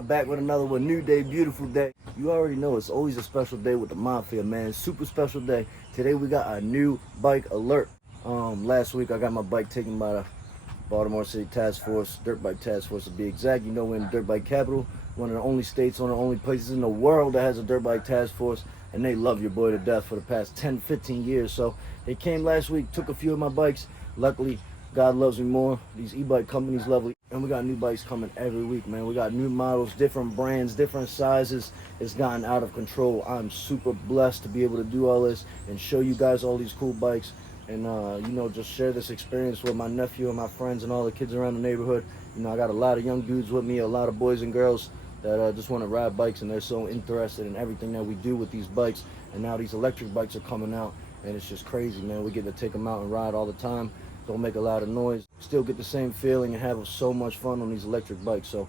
are back with another one. New day, beautiful day. You already know it's always a special day with the Mafia, man. Super special day. Today we got a new bike alert. Last week I got my bike taken by the Baltimore City Task Force, Dirt Bike Task Force to be exact. You know, we're in the Dirt Bike capital, one of the only states, one of the only places in the world that has a Dirt Bike Task Force, and they love your boy to death for the past 10, 15 years. So they came last week, took a few of my bikes. Luckily, God loves me more. These e-bike companies love me. And we got new bikes coming every week, man. We got new models, different brands, different sizes. It's gotten out of control. I'm super blessed to be able to do all this and show you guys all these cool bikes. And, you know, just share this experience with my nephew and my friends and all the kids around the neighborhood. You know, I got a lot of young dudes with me, a lot of boys and girls that just want to ride bikes, and they're so interested in everything that we do with these bikes. And now these electric bikes are coming out, and it's just crazy, man. We get to take them out and ride all the time. Don't make a lot of noise. Still get the same feeling and have so much fun on these electric bikes. So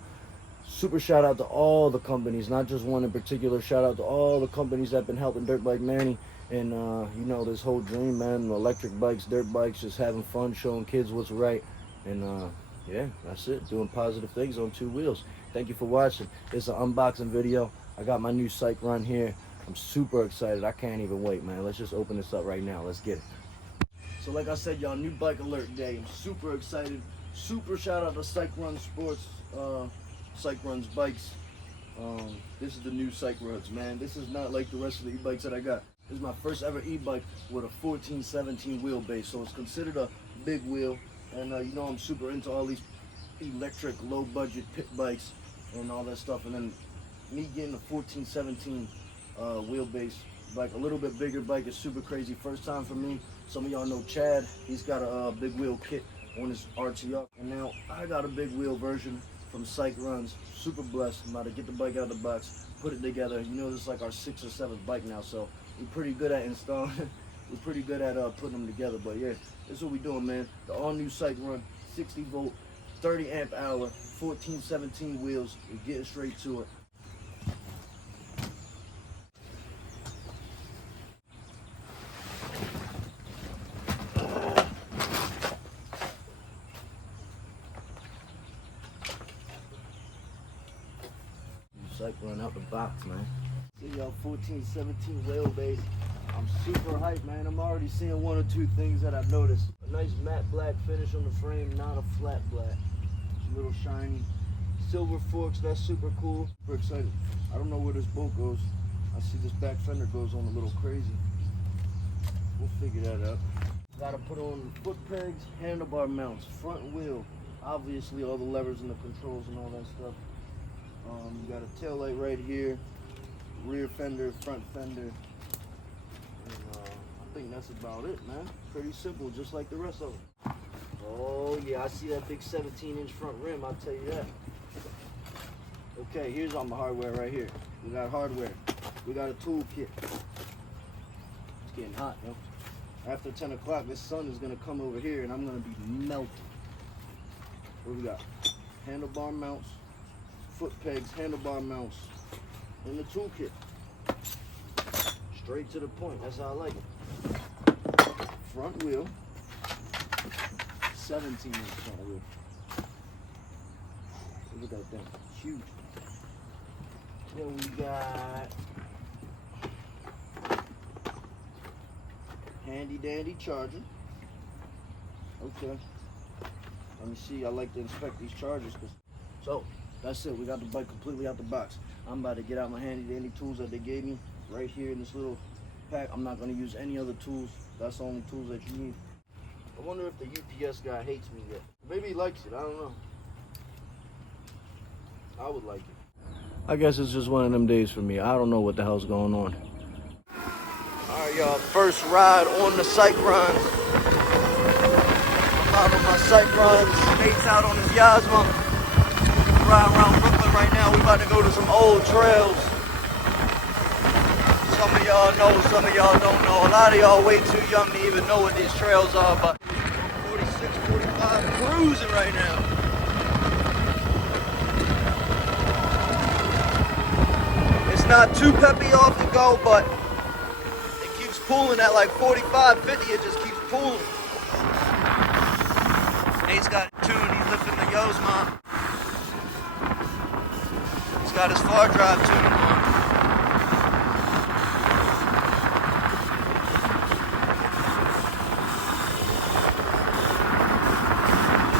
super shout out to all the companies, not just one in particular. Shout out to all the companies that have been helping Dirt Bike Manny. And, you know, this whole dream, man, electric bikes, dirt bikes, just having fun, showing kids what's right. And, yeah, that's it. Doing positive things on two wheels. Thank you for watching. It's an unboxing video. I got my new Psych Run here. I'm super excited. I can't even wait, man. Let's just open this up right now. Let's get it. So like I said, y'all, new bike alert day. I'm super excited. Super shout out to Psych Runs Sports, Psych Runs bikes. This is the new Psych Runs, man. This is not like the rest of the e-bikes that I got. This is my first ever e-bike with a 14-17 wheelbase, so it's considered a big wheel. And you know, I'm super into all these electric, low-budget pit bikes and all that stuff. And then me getting a 14-17 wheelbase bike, a little bit bigger bike, is super crazy. First time for me. Some of y'all know Chad. He's got a big wheel kit on his RTR. And now I got a big wheel version from Psych Runs. Super blessed. I'm about to get the bike out of the box, put it together. You know, this is like our 6th or 7th bike now, so we're pretty good at installing. We're pretty good at putting them together. But yeah, this is what we're doing, man. The all-new Psych Run, 60 volt, 30 amp hour, 14-17 wheels. We're getting straight to it. Psych Run out the box, man. See y'all, 14-17 wheelbase. I'm super hyped, man. I'm already seeing one or two things that I've noticed. A nice matte black finish on the frame, not a flat black. It's a little shiny. Silver forks, that's super cool. Super excited. I don't know where this bolt goes. I see this back fender goes on a little crazy. We'll figure that out. Gotta put on foot pegs, handlebar mounts, front wheel. Obviously all the levers and the controls and all that stuff. You got a tail light right here, rear fender, front fender. And, I think that's about it, man. Pretty simple, just like the rest of them. Oh yeah, I see that big 17-inch front rim, I'll tell you that. Okay, here's all my hardware right here. We got hardware. We got a tool kit. It's getting hot, yo. After 10 o'clock, this sun is gonna come over here and I'm gonna be melting. What we got? Handlebar mounts, foot pegs, handlebar mounts, and the toolkit. Straight to the point, that's how I like it. Front wheel, 17-inch front wheel. Look at that, huge. Then we got handy dandy charger. Okay. Let me see, I like to inspect these chargers. So, that's it, we got the bike completely out the box. I'm about to get out my handy dandy tools that they gave me right here in this little pack. I'm not gonna use any other tools. That's the only tools that you need. I wonder if the UPS guy hates me yet. Maybe he likes it, I don't know. I would like it. I guess it's just one of them days for me. I don't know what the hell's going on. Alright y'all, first ride on the Psych Runs. I'm out on my Psych Runs. Mate's out on his Yasma. Riding around Brooklyn right now. We about to go to some old trails. Some of y'all know, some of y'all don't know. A lot of y'all way too young to even know what these trails are, but 46, 45 cruising right now. It's not too peppy off the go, but it keeps pulling at like 45, 50, it just keeps pulling. Nate's got it tuned, he's lifting the Yosma. It's got his far drive too.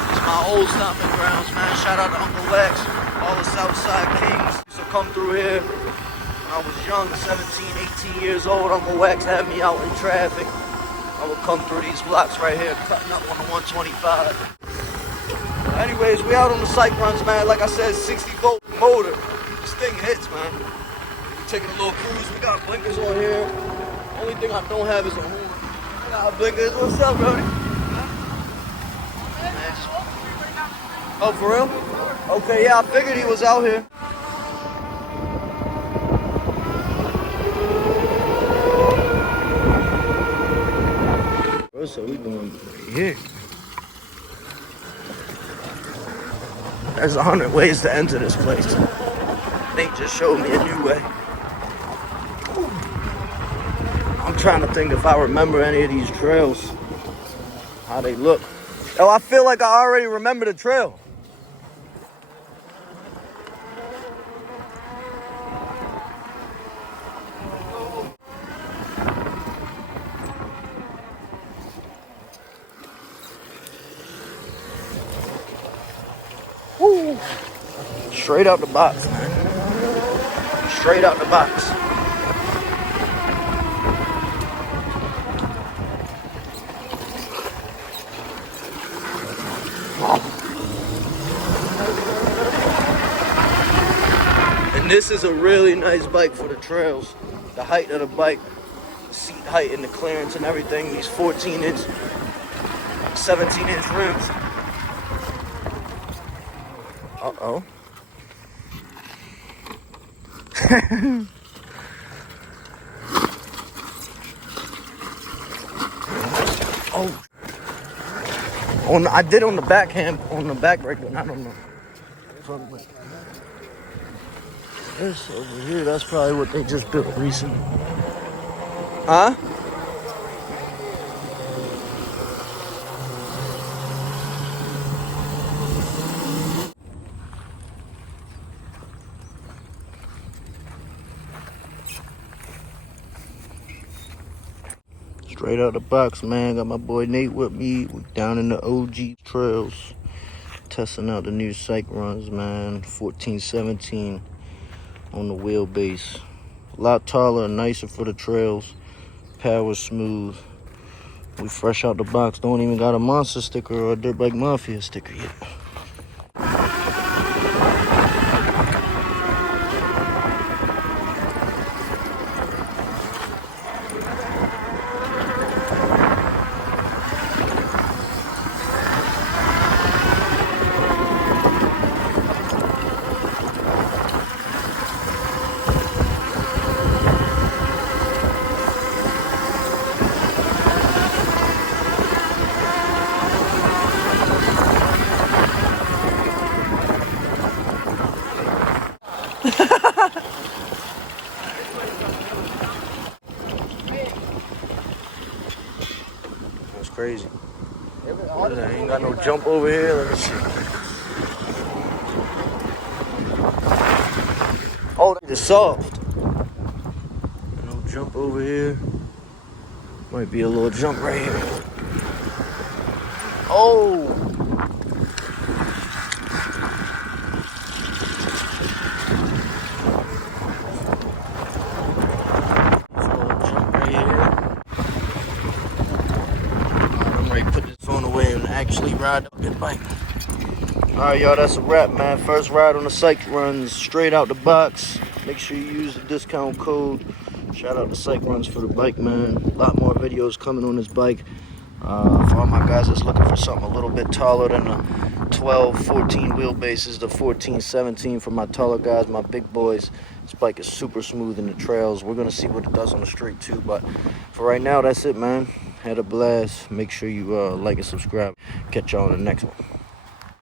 It's my old stomping grounds, man. Shout out to Uncle Lex, all the Southside Kings used to come through here. When I was young, 17, 18 years old, Uncle Lex had me out in traffic. I would come through these blocks right here, cutting up on the 125. Anyways, we out on the Psych Runs, man. Like I said, 60-volt motor. This thing hits, man. We're taking a little cruise. We got blinkers on here. Only thing I don't have is a horn. We got blinkers. What's up, Brody? Oh, for real? Okay, yeah, I figured he was out here. So we going right here. There's 100 ways to enter this place. They just showed me a new way. I'm trying to think if I remember any of these trails, how they look. Oh, I feel like I already remember the trail. Woo. Straight out the box, man. Straight out the box. And this is a really nice bike for the trails. The height of the bike, the seat height and the clearance and everything. These 14-inch, 17-inch rims. Uh-oh. Oh. I did on the backhand, on the back brake, but not on the front brake. This over here, that's probably what they just built recently. Huh? Straight out the box, man. Got my boy Nate with me. We're down in the OG trails. Testing out the new Psych Runs, man. 1417 on the wheelbase. A lot taller and nicer for the trails. Power smooth. We fresh out the box. Don't even got a Monster sticker or a Dirt Bike Mafia sticker yet. That's crazy. I ain't got no jump over here. Let me see. Oh, it's soft. No jump over here. Might be a little jump right here. Oh! Actually ride a good bike. Alright, y'all, that's a wrap, man. First ride on the Psych Runs, straight out the box. Make sure you use the discount code. Shout out to Psych Runs for the bike, man. A lot more videos coming on this bike. For all my guys that's looking for something a little bit taller than the 12, 14 wheelbases, the 14, 17 for my taller guys, my big boys. This bike is super smooth in the trails. We're going to see what it does on the street too, but for right now, that's it, man. Had a blast. Make sure you like and subscribe. Catch y'all in the next one.